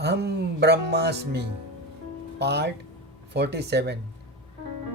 हम ब्रह्मास्मि पार्ट 47।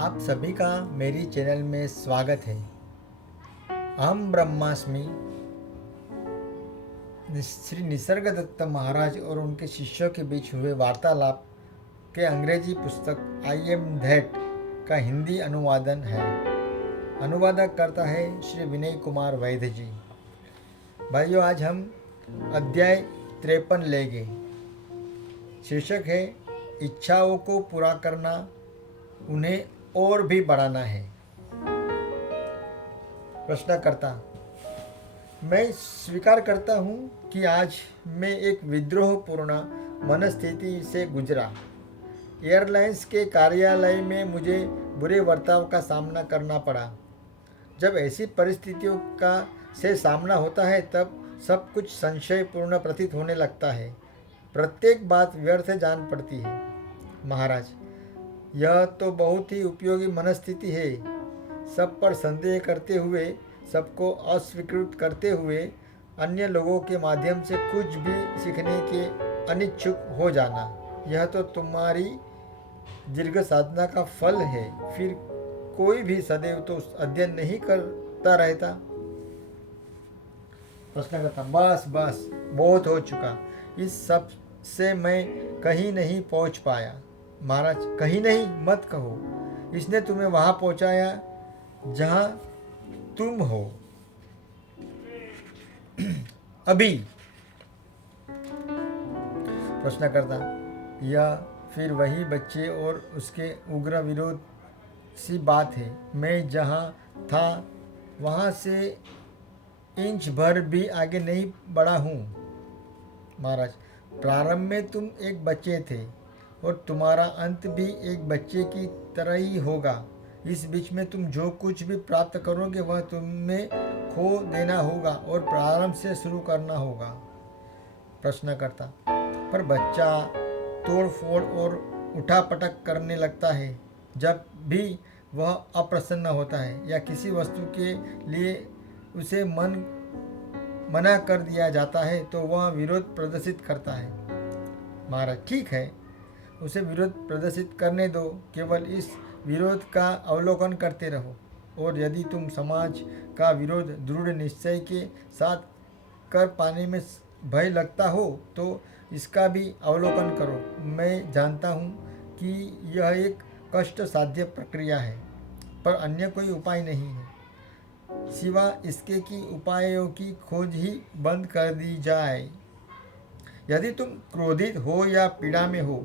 आप सभी का मेरी चैनल में स्वागत है। हम ब्रह्मास्मि श्री निसर्गदत्त महाराज और उनके शिष्यों के बीच हुए वार्तालाप के अंग्रेजी पुस्तक आई एम दैट का हिंदी अनुवादन है। अनुवादक करता है श्री विनय कुमार वैद्य जी। भाइयों, आज हम अध्याय 53 लेंगे। शीर्षक है इच्छाओं को पूरा करना, उन्हें और भी बढ़ाना है। प्रश्नकर्ता: मैं स्वीकार करता हूँ कि आज मैं एक विद्रोहपूर्ण मनस्थिति से गुजरा। एयरलाइंस के कार्यालय में मुझे बुरे बर्ताव का सामना करना पड़ा। जब ऐसी परिस्थितियों का से सामना होता है तब सब कुछ संशयपूर्ण प्रतीत होने लगता है। प्रत्येक बात व्यर्थ जान पड़ती है। महाराज, यह तो बहुत ही उपयोगी मनस्थिति है। सब पर संदेह करते हुए, सबको अस्वीकृत करते हुए, अन्य लोगों के माध्यम से कुछ भी सीखने के अनिच्छुक हो जाना, यह तो तुम्हारी दीर्घ साधना का फल है। फिर कोई भी सदैव तो अध्ययन नहीं करता रहता। प्रश्न करता: बस बस, बहुत हो चुका। इस सब से मैं कहीं नहीं पहुंच पाया। महाराज: कहीं नहीं मत कहो, इसने तुम्हें वहां पहुंचाया जहां तुम हो अभी। प्रश्न करता: यह फिर वही बच्चे और उसके उग्र विरोध सी बात है। मैं जहां था वहां से इंच भर भी आगे नहीं बढ़ा हूँ। महाराज: प्रारंभ में तुम एक बच्चे थे और तुम्हारा अंत भी एक बच्चे की तरह ही होगा। इस बीच में तुम जो कुछ भी प्राप्त करोगे वह तुम्हें खो देना होगा और प्रारंभ से शुरू करना होगा। प्रश्नकर्ता: पर बच्चा तोड़ फोड़ और उठापटक करने लगता है। जब भी वह अप्रसन्न होता है या किसी वस्तु के लिए उसे मना कर दिया जाता है तो वह विरोध प्रदर्शित करता है। महाराज: ठीक है, उसे विरोध प्रदर्शित करने दो। केवल इस विरोध का अवलोकन करते रहो, और यदि तुम समाज का विरोध दृढ़ निश्चय के साथ कर पाने में भय लगता हो तो इसका भी अवलोकन करो। मैं जानता हूँ कि यह एक कष्ट साध्य प्रक्रिया है, पर अन्य कोई उपाय नहीं है सिवा इसके कि उपायों की खोज ही बंद कर दी जाए। यदि तुम क्रोधित हो या पीड़ा में हो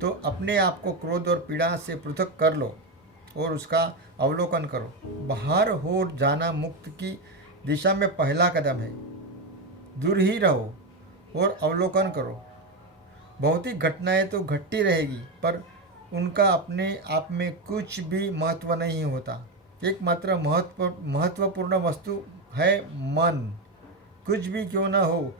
तो अपने आप को क्रोध और पीड़ा से पृथक कर लो और उसका अवलोकन करो। बाहर हो जाना मुक्त की दिशा में पहला कदम है। दूर ही रहो और अवलोकन करो। भौतिक घटनाएं तो घटती रहेगी, पर उनका अपने आप में कुछ भी महत्व नहीं होता। एकमात्र महत्वपूर्ण वस्तु है मन। कुछ भी क्यों न हो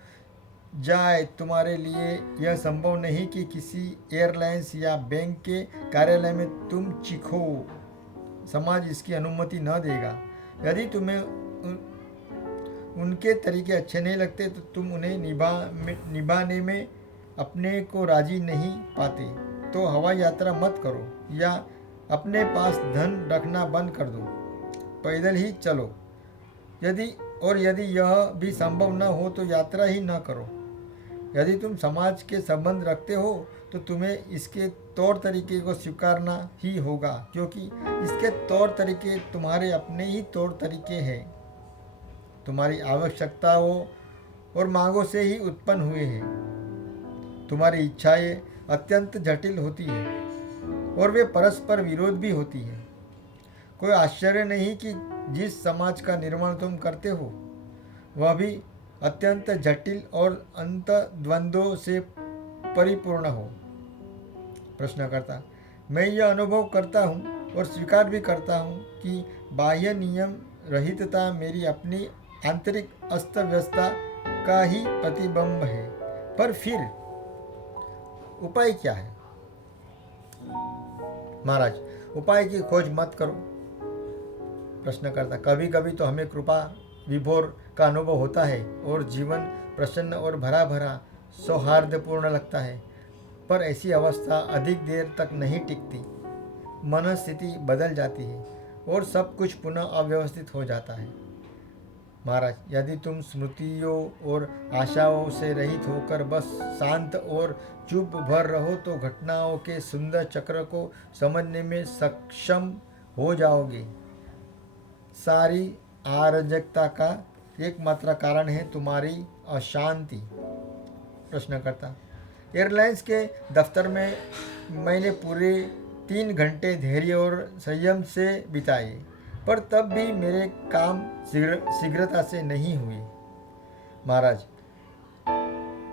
जाए, तुम्हारे लिए यह संभव नहीं कि किसी एयरलाइंस या बैंक के कार्यालय में तुम चीखो। समाज इसकी अनुमति न देगा। यदि तुम्हें उनके तरीके अच्छे नहीं लगते तो तुम उन्हें निभाने में अपने को राजी नहीं पाते तो हवाई यात्रा मत करो या अपने पास धन रखना बंद कर दो। पैदल ही चलो। यदि यह भी संभव न हो तो यात्रा ही न करो। यदि तुम समाज के संबंध रखते हो तो तुम्हें इसके तौर तरीके को स्वीकारना ही होगा, क्योंकि इसके तौर तरीके तुम्हारे अपने ही तौर तरीके हैं। तुम्हारी आवश्यकताओं और मांगों से ही उत्पन्न हुए हैं। तुम्हारी इच्छाएं अत्यंत जटिल होती हैं और वे परस्पर विरोध भी होती हैं। कोई आश्चर्य नहीं कि जिस समाज का निर्माण तुम करते हो वह भी अत्यंत जटिल और अंतर्द्वंद्वों से परिपूर्ण हो। प्रश्नकर्ता: मैं यह अनुभव करता हूँ और स्वीकार भी करता हूँ कि बाह्य नियम रहितता मेरी अपनी आंतरिक अस्त व्यस्तता का ही प्रतिबिंब है। पर फिर उपाय क्या है? महाराज: उपाय की खोज मत करो। प्रश्नकर्ता: कभी कभी तो हमें कृपा विभोर का अनुभव होता है और जीवन प्रसन्न और भरा भरा सौहार्दपूर्ण लगता है। पर ऐसी अवस्था अधिक देर तक नहीं टिकती। मन स्थिति बदल जाती है और सब कुछ पुनः अव्यवस्थित हो जाता है। महाराज, यदि तुम स्मृतियों और आशाओं से रहित होकर बस शांत और चुप भर रहो तो घटनाओं के सुंदर चक्र को समझने में सक्षम हो जाओगे। सारी अराजकता का एकमात्र कारण है तुम्हारी अशांति। प्रश्नकर्ता, एयरलाइंस के दफ्तर में मैंने पूरे 3 घंटे धैर्य और संयम से बिताए, पर तब भी मेरे काम शीघ्रता से नहीं हुए। महाराज,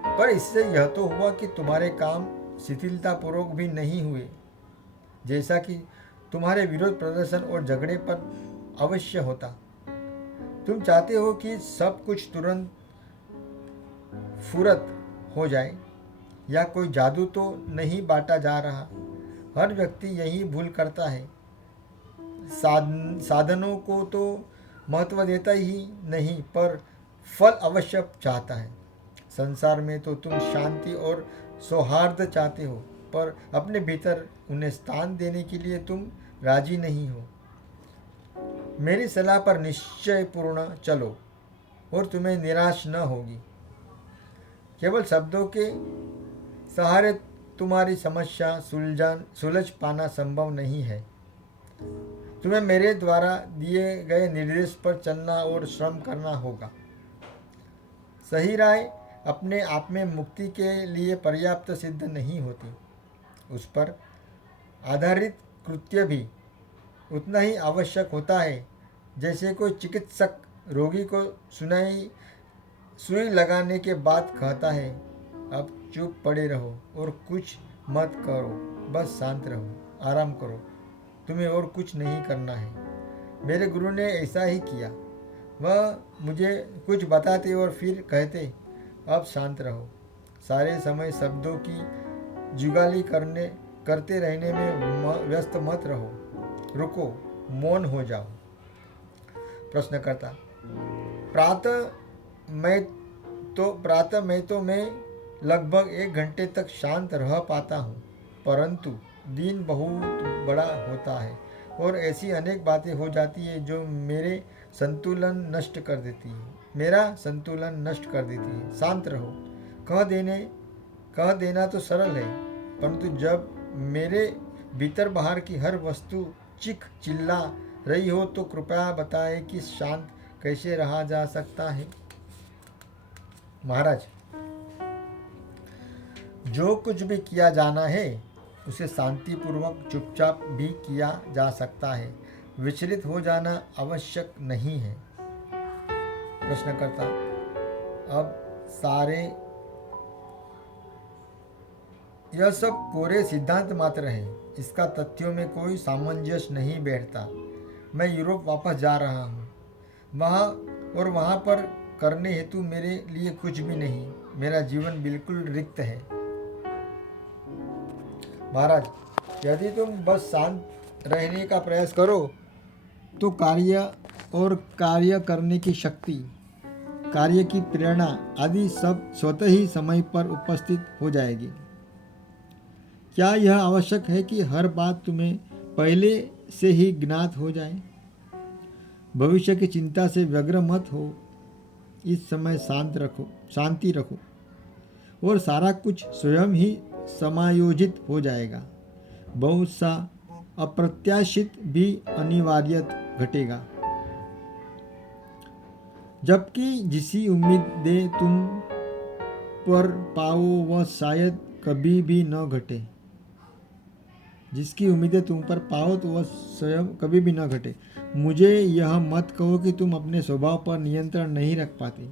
पर इससे यह तो हुआ कि तुम्हारे काम शिथिलतापूर्वक भी नहीं हुए, जैसा कि तुम्हारे विरोध प्रदर्शन और झगड़े पर अवश्य होता। तुम चाहते हो कि सब कुछ तुरंत फुरत हो जाए, या कोई जादू तो नहीं बांटा जा रहा। हर व्यक्ति यही भूल करता है, साधनों को तो महत्व देता ही नहीं, पर फल अवश्य चाहता है। संसार में तो तुम शांति और सौहार्द चाहते हो, पर अपने भीतर उन्हें स्थान देने के लिए तुम राजी नहीं हो। मेरी सलाह पर निश्चय पूर्ण चलो और तुम्हें निराश न होगी। केवल शब्दों के सहारे तुम्हारी समस्या सुलझ पाना संभव नहीं है। तुम्हें मेरे द्वारा दिए गए निर्देश पर चलना और श्रम करना होगा। सही राय अपने आप में मुक्ति के लिए पर्याप्त सिद्ध नहीं होती, उस पर आधारित कृत्य भी उतना ही आवश्यक होता है जैसे कोई चिकित्सक रोगी को सुई लगाने के बाद कहता है, अब चुप पड़े रहो और कुछ मत करो, बस शांत रहो, आराम करो, तुम्हें और कुछ नहीं करना है। मेरे गुरु ने ऐसा ही किया। वह मुझे कुछ बताते और फिर कहते, अब शांत रहो। सारे समय शब्दों की जुगाली करते रहने में व्यस्त मत रहो, रुको, मौन हो जाओ। प्रश्नकर्ता, प्रातः मैं लगभग 1 घंटे तक शांत रह पाता हूँ, परंतु दिन बहुत बड़ा होता है और ऐसी अनेक बातें हो जाती है जो मेरा संतुलन नष्ट कर देती है। शांत रहो कह देना तो सरल है, परंतु जब मेरे भीतर बाहर की हर वस्तु चिल्ला रही हो तो कृपया बताएं कि शांत कैसे रहा जा सकता है। महाराज, जो कुछ भी किया जाना है उसे शांतिपूर्वक चुपचाप भी किया जा सकता है, विचलित हो जाना आवश्यक नहीं है। प्रश्नकर्ता, अब यह सब कोरे सिद्धांत मात्र है, इसका तथ्यों में कोई सामंजस्य नहीं बैठता। मैं यूरोप वापस जा रहा हूँ, वहाँ पर करने हेतु मेरे लिए कुछ भी नहीं। मेरा जीवन बिल्कुल रिक्त है। महाराज, यदि तुम बस शांत रहने का प्रयास करो तो कार्य करने की शक्ति, कार्य की प्रेरणा आदि सब स्वतः ही समय पर उपस्थित हो जाएगी। क्या यह आवश्यक है कि हर बात तुम्हें पहले से ही ज्ञात हो जाए? भविष्य की चिंता से व्यग्र मत हो, इस समय शांति रखो और सारा कुछ स्वयं ही समायोजित हो जाएगा। बहुत सा अप्रत्याशित भी अनिवार्य घटेगा, जबकि जिसी उम्मीदें तुम पर पाओ वह शायद कभी भी न घटे। जिसकी उम्मीदें तुम पर पाओ तो वह स्वयं कभी भी न घटे। मुझे यह मत कहो कि तुम अपने स्वभाव पर नियंत्रण नहीं रख पाते।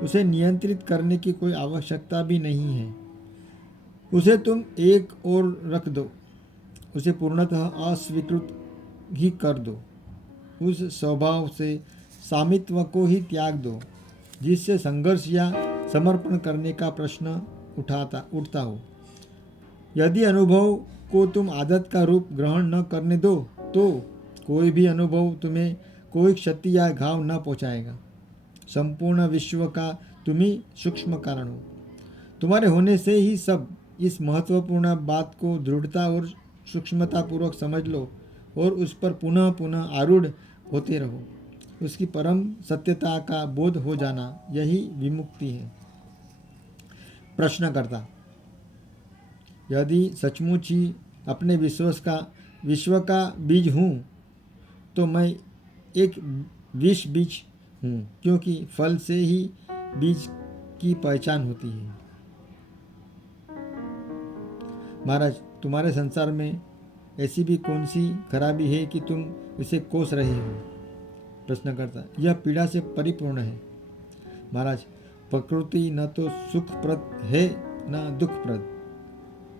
उसे नियंत्रित करने की कोई आवश्यकता भी नहीं है। उसे तुम एक ओर रख दो, उसे पूर्णतः अस्वीकृत ही कर दो। उस स्वभाव से स्वामित्व को ही त्याग दो जिससे संघर्ष या समर्पण करने का प्रश्न उठता हो। यदि अनुभव को तुम आदत का रूप ग्रहण न करने दो तो कोई भी अनुभव तुम्हें कोई क्षति या घाव न पहुंचाएगा। संपूर्ण विश्व का तुम ही सूक्ष्म कारण हो। तुम्हारे होने से ही सब इस महत्वपूर्ण बात को दृढ़ता और सूक्ष्मतापूर्वक समझ लो और उस पर पुनः पुनः आरूढ़ होते रहो। उसकी परम सत्यता का बोध हो जाना, यही विमुक्ति है। प्रश्नकर्ता: यदि सचमुच ही अपने विश्व का बीज हूँ, तो मैं एक विष बीज हूँ, क्योंकि फल से ही बीज की पहचान होती है। महाराज, तुम्हारे संसार में ऐसी भी कौन सी खराबी है कि तुम इसे कोस रहे हो? प्रश्नकर्ता: यह पीड़ा से परिपूर्ण है। महाराज, प्रकृति न तो सुखप्रद है न दुखप्रद,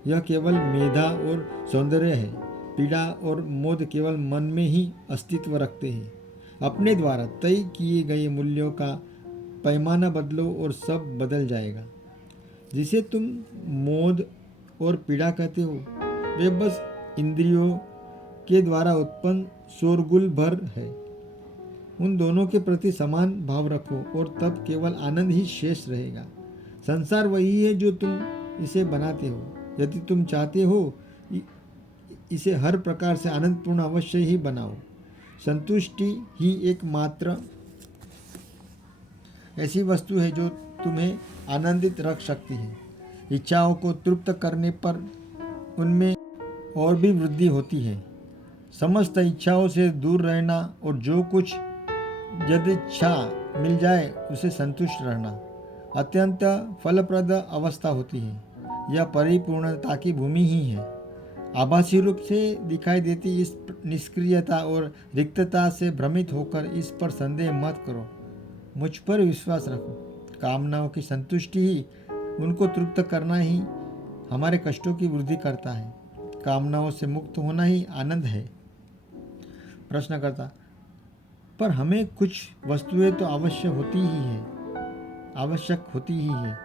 यह केवल मेधा और सौंदर्य है। पीड़ा और मोद केवल मन में ही अस्तित्व रखते हैं। अपने द्वारा तय किए गए मूल्यों का पैमाना बदलो और सब बदल जाएगा। जिसे तुम मोद और पीड़ा कहते हो, वे बस इंद्रियों के द्वारा उत्पन्न शोरगुल भर है। उन दोनों के प्रति समान भाव रखो और तब केवल आनंद ही शेष रहेगा। संसार वही है जो तुम इसे बनाते हो। यदि तुम चाहते हो इसे हर प्रकार से आनंदपूर्ण, अवश्य ही बनाओ। संतुष्टि ही एकमात्र ऐसी वस्तु है जो तुम्हें आनंदित रख सकती है। इच्छाओं को तृप्त करने पर उनमें और भी वृद्धि होती है। समस्त इच्छाओं से दूर रहना और जो कुछ यदृच्छा मिल जाए उसे संतुष्ट रहना अत्यंत फलप्रद अवस्था होती है। यह परिपूर्णता की भूमि ही है। आभासी रूप से दिखाई देती इस निष्क्रियता और रिक्तता से भ्रमित होकर इस पर संदेह मत करो। मुझ पर विश्वास रखो। कामनाओं की संतुष्टि ही, उनको तृप्त करना ही हमारे कष्टों की वृद्धि करता है। कामनाओं से मुक्त होना ही आनंद है। प्रश्नकर्ता: पर हमें कुछ वस्तुएं तो आवश्यक होती ही है।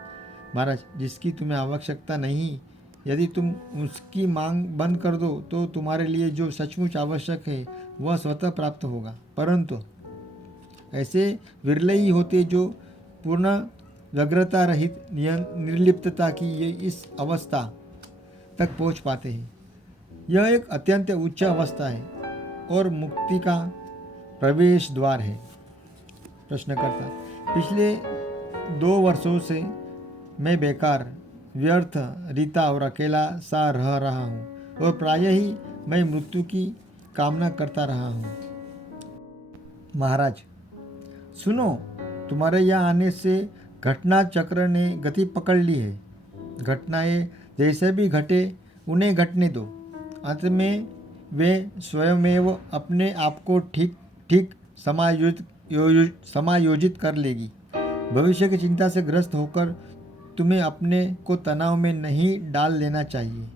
महाराज, जिसकी तुम्हें आवश्यकता नहीं, यदि तुम उसकी मांग बंद कर दो तो तुम्हारे लिए जो सचमुच आवश्यक है वह स्वतः प्राप्त होगा। परंतु ऐसे विरले ही होते जो पूर्ण व्यग्रता रहित निर्लिप्तता की ये इस अवस्था तक पहुंच पाते हैं। यह एक अत्यंत उच्च अवस्था है और मुक्ति का प्रवेश द्वार है। प्रश्नकर्ता: पिछले 2 वर्षों से मैं बेकार, व्यर्थ, रीता और अकेला सा रह रहा हूँ और प्रायः ही मैं मृत्यु की कामना करता रहा हूँ। महाराज सुनो, तुम्हारे यहाँ आने से घटना चक्र ने गति पकड़ ली है। घटनाएं जैसे भी घटे उन्हें घटने दो। अंत में वे स्वयमेव अपने आप को ठीक ठीक समायोजित कर लेगी। भविष्य की चिंता से ग्रस्त होकर तुम्हें अपने को तनाव में नहीं डाल लेना चाहिए।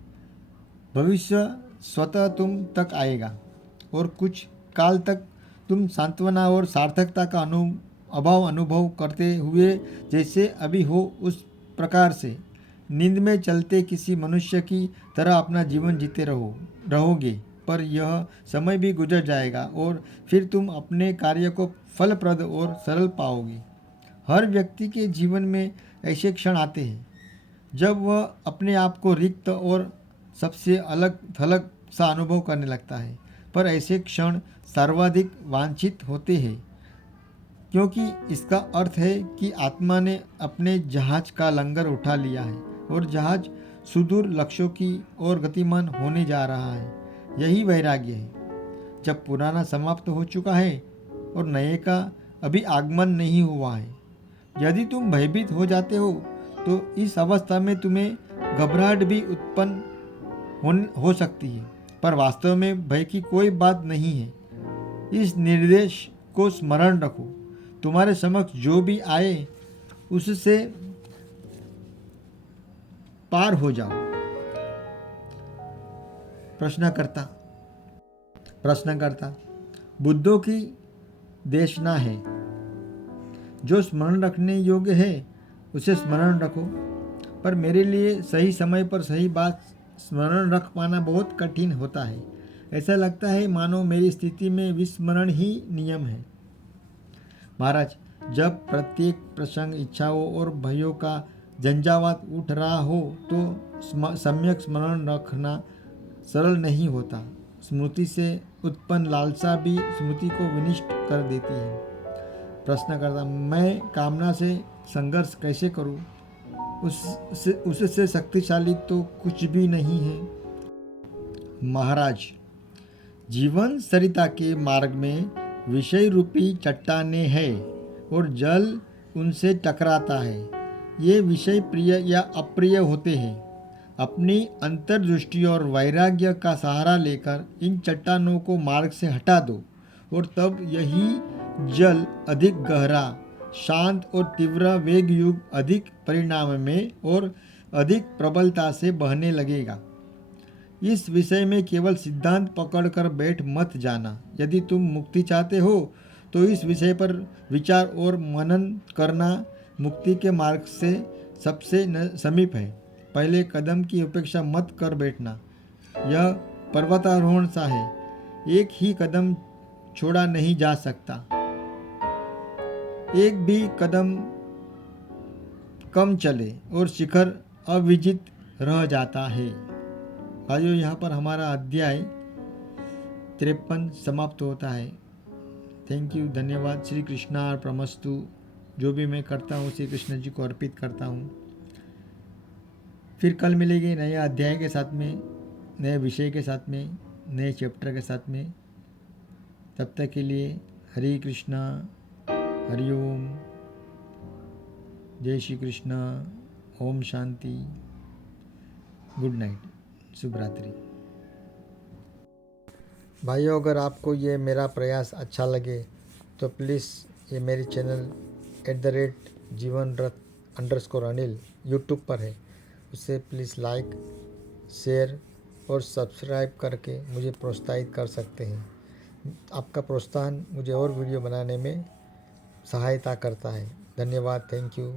भविष्य स्वतः तुम तक आएगा और कुछ काल तक तुम सांत्वना और सार्थकता का अभाव अनुभव करते हुए जैसे अभी हो उस प्रकार से नींद में चलते किसी मनुष्य की तरह अपना जीवन जीते रहोगे। पर यह समय भी गुजर जाएगा और फिर तुम अपने कार्य को फलप्रद और सरल पाओगे। हर व्यक्ति के जीवन में ऐसे क्षण आते हैं जब वह अपने आप को रिक्त और सबसे अलग थलग सा अनुभव करने लगता है। पर ऐसे क्षण सर्वाधिक वांछित होते हैं, क्योंकि इसका अर्थ है कि आत्मा ने अपने जहाज का लंगर उठा लिया है और जहाज सुदूर लक्ष्यों की ओर गतिमान होने जा रहा है। यही वैराग्य है। जब पुराना समाप्त हो चुका है और नए का अभी आगमन नहीं हुआ है। यदि तुम भयभीत हो जाते हो तो इस अवस्था में तुम्हें घबराहट भी उत्पन्न हो सकती है, पर वास्तव में भय की कोई बात नहीं है। इस निर्देश को स्मरण रखो। तुम्हारे समक्ष जो भी आए उससे पार हो जाओ। प्रश्नकर्ता: बुद्धों की देशना है। जो स्मरण रखने योग्य है उसे स्मरण रखो, पर मेरे लिए सही समय पर सही बात स्मरण रख पाना बहुत कठिन होता है। ऐसा लगता है मानो मेरी स्थिति में विस्मरण ही नियम है। महाराज, जब प्रत्येक प्रसंग इच्छाओं और भयों का झंझावात उठ रहा हो तो सम्यक स्मरण रखना सरल नहीं होता। स्मृति से उत्पन्न लालसा भी स्मृति को विनिष्ट कर देती है। प्रश्नकर्ता, मैं कामना से संघर्ष कैसे करूं? उससे शक्तिशाली तो कुछ भी नहीं है। महाराज, जीवन सरिता के मार्ग में विषय रूपी चट्टानें हैं और जल उनसे टकराता है। ये विषय प्रिय या अप्रिय होते हैं। अपनी अंतर्दृष्टि और वैराग्य का सहारा लेकर इन चट्टानों को मार्ग से हटा दो और तब यही जल अधिक गहरा, शांत और तीव्र वेग युग अधिक परिणाम में और अधिक प्रबलता से बहने लगेगा। इस विषय में केवल सिद्धांत पकड़कर बैठ मत जाना। यदि तुम मुक्ति चाहते हो तो इस विषय पर विचार और मनन करना मुक्ति के मार्ग से सबसे समीप है। पहले कदम की उपेक्षा मत कर बैठना। यह पर्वतारोहण सा है, एक ही कदम छोड़ा नहीं जा सकता। एक भी कदम कम चले और शिखर अविजित रह जाता है। भाइयों, यहाँ पर हमारा अध्याय 53 समाप्त होता है। थैंक यू, धन्यवाद। श्री कृष्णार्पणमस्तु। जो भी मैं करता हूँ श्री कृष्ण जी को अर्पित करता हूँ। फिर कल मिलेंगे नए अध्याय के साथ में, नए विषय के साथ में, नए चैप्टर के साथ में। तब तक के लिए हरे कृष्णा, हरि ओम, जय श्री कृष्णा, ओम शांति, गुड नाइट, शुभ रात्रि। भाइयों, अगर आपको ये मेरा प्रयास अच्छा लगे तो प्लीज़ ये मेरे चैनल @जीवनरथ_अनिल यूट्यूब पर है, उसे प्लीज़ लाइक, शेयर और सब्सक्राइब करके मुझे प्रोत्साहित कर सकते हैं। आपका प्रोत्साहन मुझे और वीडियो बनाने में सहायता करता है। धन्यवाद, थैंक यू।